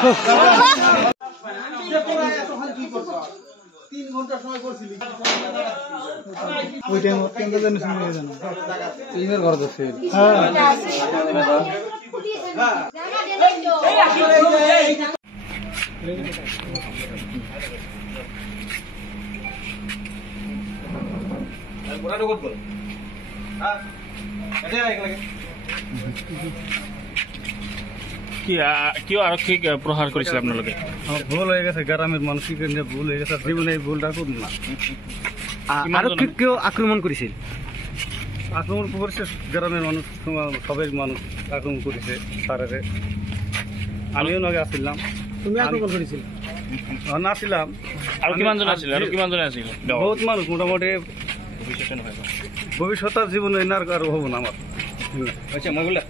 3 ঘন্টা সময় করছিলি ওই টাইম কেন জানিস না জানো ইমের ঘর দছে বড় রকম বল হ্যাঁ এটা লাগে কি আরক্ষী প্রহার করেছিল আপনাকে? ভুল হয়ে গেছে, গ্রামের মানুষকে নিয়ে ভুল হয়ে গেছে, জীবনে এই ভুলটা করুন না। আরক্ষী কেউ আক্রমণ করেছিল? আক্রমণ করেছে গ্রামের মানুষ, সবাই মানুষ আক্রমণ করেছে স্যারেরে। আমিও নাকি আসছিলাম। তুমি আক্রমণ করেছিল? না ছিলাম। আর কি মানুষ আছিল? আর কি মানুষ আছিল? বহুত মানুষ, মোটামুটি ভবিষ্যতের জীবনে আর হবো না আমার। আচ্ছা মগুলা